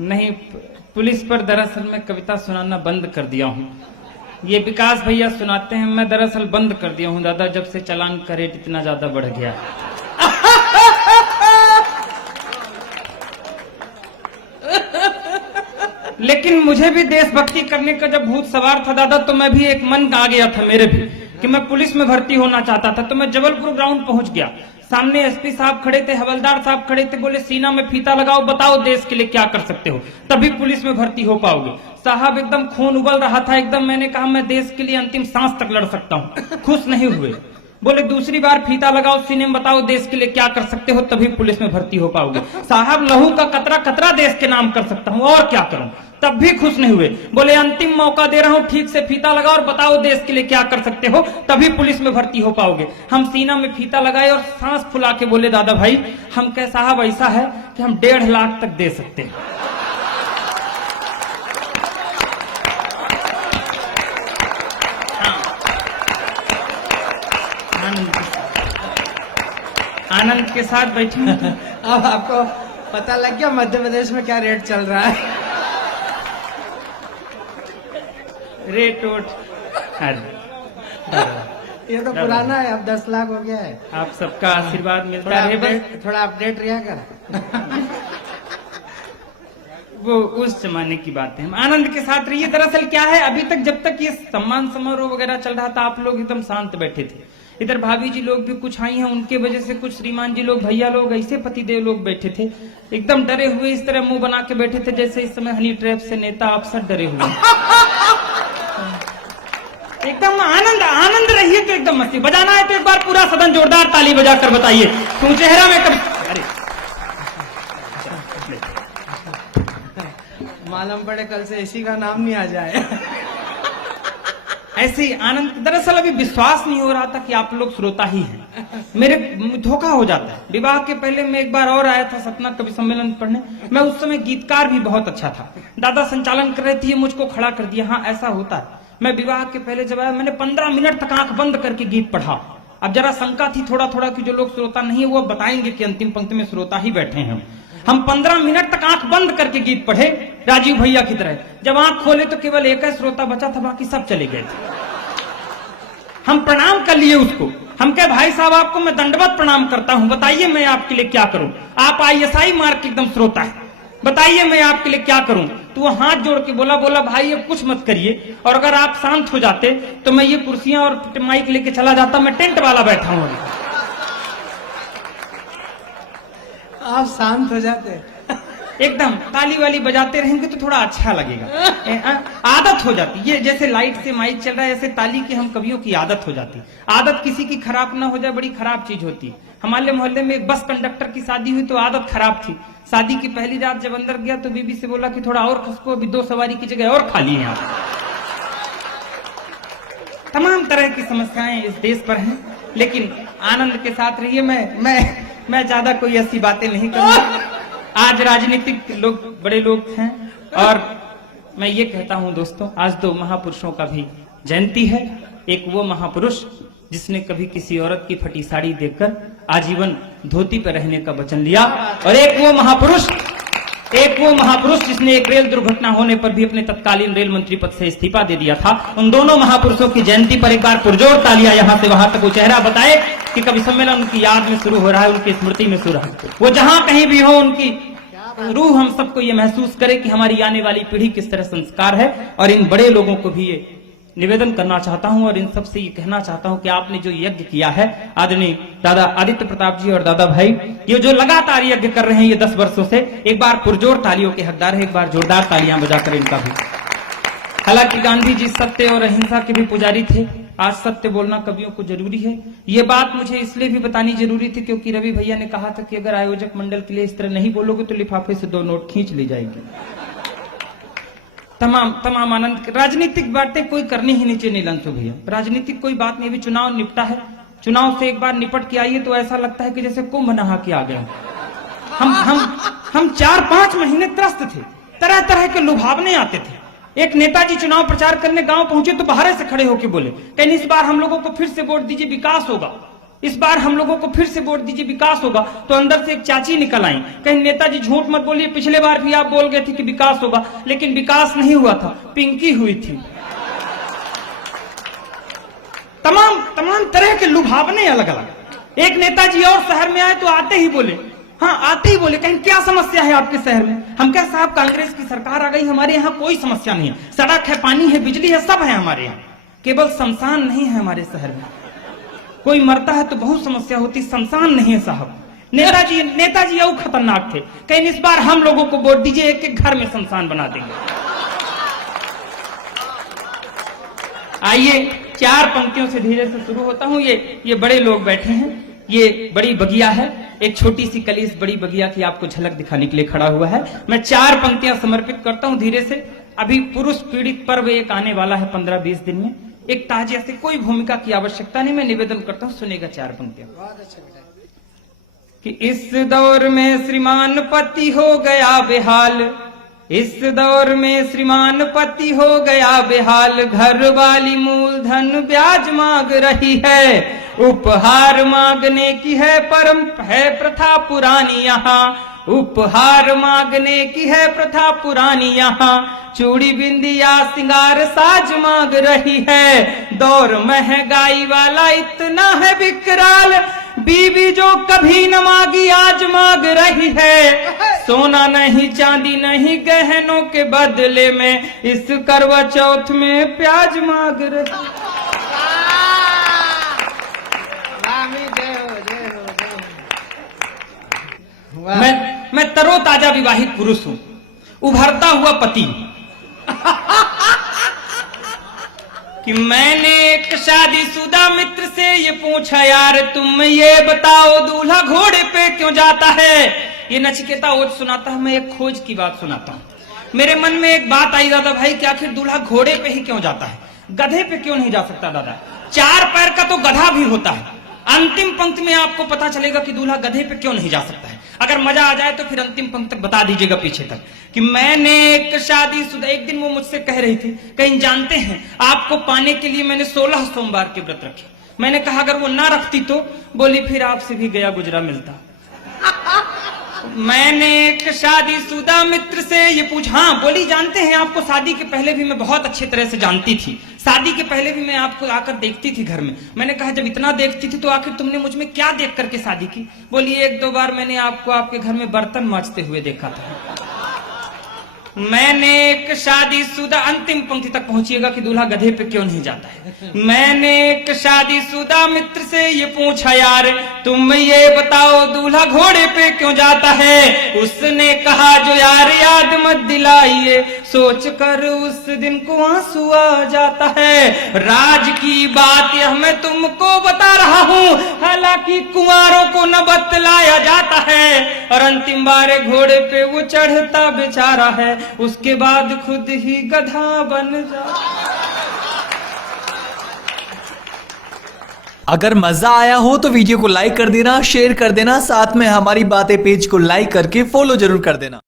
नहीं, पुलिस पर दरअसल मैं कविता सुनाना बंद कर दिया हूँ। ये विकास भैया सुनाते हैं, मैं दरअसल बंद कर दिया हूँ दादा, जब से चालान का रेट इतना ज्यादा बढ़ गया। लेकिन मुझे भी देशभक्ति करने का जब भूत सवार था दादा, तो मैं भी एक मन आ गया था मेरे भी कि मैं पुलिस में भर्ती होना चाहता था। तो मैं जबलपुर ग्राउंड पहुंच गया, सामने एसपी साहब खड़े थे, हवलदार साहब खड़े थे, बोले सीना में फीता लगाओ, बताओ देश के लिए क्या कर सकते हो, तभी पुलिस में भर्ती हो पाओगे। साहब एकदम खून उबल रहा था एकदम, मैंने कहा मैं देश के लिए अंतिम सांस तक लड़ सकता हूँ। खुश नहीं हुए, बोले दूसरी बार फीता लगाओ सीने में, बताओ देश के लिए क्या कर सकते हो, तभी पुलिस में भर्ती हो पाओगे। साहब लहू का कतरा कतरा देश के नाम कर सकता हूँ, और क्या करूं, तब भी खुश नहीं हुए। बोले अंतिम मौका दे रहा हूं, ठीक से फीता लगाओ और बताओ देश के लिए क्या कर सकते हो, तभी पुलिस में भर्ती हो पाओगे। हम सीना में फीता लगाए और सांस फुला के बोले दादा भाई हम कह साहब ऐसा है कि हम 1.5 लाख तक दे सकते हैं। आनंद के साथ बैठी। अब आपको पता लग गया मध्य प्रदेश में क्या रेट चल रहा है। रेट वोट ये तो पुराना है, अब 10 लाख हो गया है। आप सबका आशीर्वाद मिलता है, थोड़ा अपडेट रहा कर। वो उस जमाने की बात है। हम आनंद के साथ रहिए। दरअसल क्या है, अभी तक जब तक ये सम्मान समारोह वगैरह चल रहा था, आप लोग एकदम शांत बैठे थे। इधर भाभी जी लोग भी कुछ आई हैं, उनके वजह से कुछ श्रीमान जी लोग, भैया लोग, ऐसे पतिदेव लोग बैठे थे एकदम डरे हुए, इस तरह मुंह बना के बैठे थे जैसे इस समय हनी ट्रैप से नेता अफसर डरे हुए। एकदम आनंद आनंद रहिए तो एकदम मस्ती। बजाना है तो एक बार पूरा सदन जोरदार ताली बजाकर बताइए, तुम चेहरा में कभी अरे मालूम पड़े कल से इसी का नाम नहीं आ जाए। ऐसे ही आनंद। दरअसल अभी विश्वास नहीं हो रहा था कि आप लोग श्रोता ही हैं, मेरे धोखा हो जाता है। विवाह के पहले मैं एक बार और आया था सतना कवि सम्मेलन पढ़ने, मैं उस समय गीतकार भी बहुत अच्छा था, दादा संचालन कर रहे थे, मुझको खड़ा कर दिया। हाँ ऐसा होता है। मैं विवाह के पहले जब आया, मैंने 15 मिनट तक आंख बंद करके गीत पढ़ा। अब जरा शंका थी थोड़ा थोड़ा कि जो लोग श्रोता नहीं है वो बताएंगे कि अंतिम पंक्ति में श्रोता ही बैठे हैं। हम 15 मिनट तक आंख बंद करके गीत पढ़े राजीव भैया की तरह। जब आंख खोले तो केवल एक ही श्रोता बचा था, बाकी सब चले गए थे। हम प्रणाम कर लिए उसको, हम कहे भाई साहब आपको मैं दंडवत प्रणाम करता हूं, बताइए मैं आपके लिए क्या करूं। आप ISI मार्क एकदम श्रोता है, बताइए मैं आपके लिए क्या करूं। तो वो हाथ जोड़ के बोला भाई अब कुछ मत करिए, और अगर आप शांत हो जाते तो मैं ये कुर्सियां और माइक लेके चला जाता, मैं टेंट वाला बैठा हूं। आप शांत हो जाते, एकदम ताली वाली बजाते रहेंगे तो थोड़ा अच्छा लगेगा। आदत हो जाती, ये जैसे लाइट से माइक चल रहा है, ऐसे ताली की हम कवियों की आदत हो जाती। आदत किसी की खराब ना हो जाए, बड़ी खराब चीज होती है। हमारे मोहल्ले में एक बस कंडक्टर की शादी हुई तो आदत खराब थी। शादी की पहली रात जब अंदर गया तो बीबी से बोला कि थोड़ा और खसको, अभी 2 सवारी की जगह और खाली है। तमाम तरह की समस्याएं इस देश पर हैं, लेकिन आनंद के साथ रहिए। मैं ज्यादा कोई ऐसी बातें नहीं करूंगा। आज राजनीतिक लोग बड़े लोग हैं, और मैं ये कहता हूं दोस्तों, आज 2 महापुरुषों का भी जयंती है। एक वो महापुरुष जिसने कभी किसी औरत की फटी साड़ी देखकर आजीवन धोती पर रहने का वचन लिया, और एक वो महापुरुष जिसने एक रेल दुर्घटना होने पर भी अपने तत्कालीन रेल मंत्री पद से इस्तीफा दे दिया था। उन दोनों महापुरुषों की जयंती पर एक बार पुरजोर तालियां यहां से वहां तक वो चेहरा बताए कि कवि सम्मेलन उनकी याद में शुरू हो रहा है, उनकी स्मृति में शुरू है। वो जहां कहीं भी हो, उनकी रूह हम सबको ये महसूस करे कि हमारी आने वाली पीढ़ी किस तरह संस्कार है। और इन बड़े लोगों को भी ये निवेदन करना चाहता हूं और इन सबसे ये कहना चाहता हूं कि आपने जो यज्ञ किया है, आदरणीय दादा आदित्य प्रताप जी और दादा भाई, ये जो लगातार यज्ञ कर रहे हैं ये 10 वर्षों से, एक बार पुरजोर तालियों के हकदार है, एक बार जोरदार तालियां बजाकर इनका भी। हालांकि गांधी जी सत्य और अहिंसा के भी पुजारी थे, आज सत्य बोलना कवियों को जरूरी है। ये बात मुझे इसलिए भी बतानी जरूरी थी क्योंकि रवि भैया ने कहा था कि अगर आयोजक मंडल के लिए इस तरह नहीं बोलोगे तो लिफाफे से 2 नोट खींच ली जाएगी। तमाम आनंद। राजनीतिक बातें कोई करनी ही नहीं चाहिए नीलांशु भैया, राजनीतिक कोई बात नहीं। अभी चुनाव निपटा है, चुनाव से एक बार निपट के आइए तो ऐसा लगता है कि जैसे कुंभ नहा के आ गए। हम 4-5 महीने त्रस्त थे, तरह तरह के लुभावने आते थे। एक नेताजी चुनाव प्रचार करने गांव पहुंचे तो बाहर से खड़े होके बोले, कहीं इस बार हम लोगों को फिर से वोट दीजिए, विकास होगा। इस बार हम लोगों को फिर से वोट दीजिए, विकास होगा। तो अंदर से एक चाची निकल आई, कहीं नेताजी झूठ मत बोलिए, पिछले बार भी आप बोल गए थे कि विकास होगा, लेकिन विकास नहीं हुआ था, पिंकी हुई थी। तमाम तरह के लुभावने अलग अलग। एक नेताजी और शहर में आए तो आते ही बोले, हाँ आते ही बोले, कहीं क्या समस्या है आपके शहर में? हम क्या साहब, कांग्रेस की सरकार आ गई, हमारे यहाँ कोई समस्या नहीं है, सड़क है, पानी है, बिजली है, सब है हमारे यहाँ, केवल शमशान नहीं है हमारे शहर में। कोई मरता है तो बहुत समस्या होती, शमशान नहीं है साहब। नेताजी और खतरनाक थे, कहीं इस बार हम लोगों को वोट दीजिए, एक एक घर में शमशान बना देंगे। आइए 4 पंक्तियों से धीरे से शुरू होता हूं। ये बड़े लोग बैठे हैं, ये बड़ी बगिया है, एक छोटी सी कली इस बड़ी बगिया की आपको झलक दिखाने के लिए खड़ा हुआ है। मैं 4 पंक्तियां समर्पित करता हूं धीरे से। अभी पुरुष पीड़ित पर्व एक आने वाला है 15-20 दिन में, एक ताजिया से, कोई भूमिका की आवश्यकता नहीं, मैं निवेदन करता हूं, सुनेगा 4 पंक्तियां। कि इस दौर में श्रीमान पति हो गया बेहाल, इस दौर में श्रीमान पति हो गया बेहाल, घर वाली मूलधन ब्याज मांग रही है, उपहार मांगने की है परम है प्रथा पुरानी यहाँ, उपहार मांगने की है प्रथा पुरानी यहाँ, चूड़ी बिंदिया सिंगार साज मांग रही है, दौर महंगाई वाला इतना है विकराल, बीवी जो कभी न मांगी आज मांग रही है, सोना नहीं चांदी नहीं गहनों के बदले में इस करवा चौथ में प्याज मांग रही। मैं तरोताजा विवाहित पुरुष हूं, उभरता हुआ पति, कि मैंने एक शादीशुदा मित्र से ये पूछा, यार तुम ये बताओ दूल्हा घोड़े पे क्यों जाता है? ये नचिकेता ओज सुनाता है, मैं एक खोज की बात सुनाता हूँ। मेरे मन में एक बात आई दादा भाई कि आखिर दूल्हा घोड़े पे ही क्यों जाता है, गधे पे क्यों नहीं जा सकता? दादा 4 पैर का तो गधा भी होता है। अंतिम पंक्ति में आपको पता चलेगा कि दूल्हा गधे पे क्यों नहीं जा सकता है। अगर मजा आ जाए तो फिर अंतिम पंक्ति तक बता दीजिएगा पीछे तक। कि मैंने एक शादीशुदा, एक दिन वो मुझसे कह रही थी, कहीं जानते हैं आपको पाने के लिए मैंने 16 सोमवार के व्रत रखे। मैंने कहा अगर वो ना रखती तो? बोली फिर आपसे भी गया गुजरा मिलता। मैंने एक शादीशुदा मित्र से ये पूछा, हाँ बोली जानते हैं आपको शादी के पहले भी मैं बहुत अच्छे तरह से जानती थी, शादी के पहले भी मैं आपको आकर देखती थी घर में। मैंने कहा जब इतना देखती थी तो आखिर तुमने मुझ में क्या देख करके शादी की? बोली 1-2 बार मैंने आपको आपके घर में बर्तन मांजते हुए देखा था। मैंने एक शादीशुदा, अंतिम पंक्ति तक पहुंचिएगा कि दूल्हा गधे पे क्यों नहीं जाता है। मैंने एक शादीशुदा मित्र से ये पूछा, यार तुम ये बताओ दूल्हा घोड़े पे क्यों जाता है? उसने कहा जो यार याद मत दिलाइए, सोच कर उस दिन को आंसू आ जाता है। राज की बात यह मैं तुमको बता रहा हूँ, हालांकि कुंवारों को न बतलाया जाता है। और अंतिम बार घोड़े पे वो चढ़ता बेचारा है, उसके बाद खुद ही गधा बन जा। अगर मजा आया हो तो वीडियो को लाइक कर देना, शेयर कर देना, साथ में हमारी बातें पेज को लाइक करके फॉलो जरूर कर देना।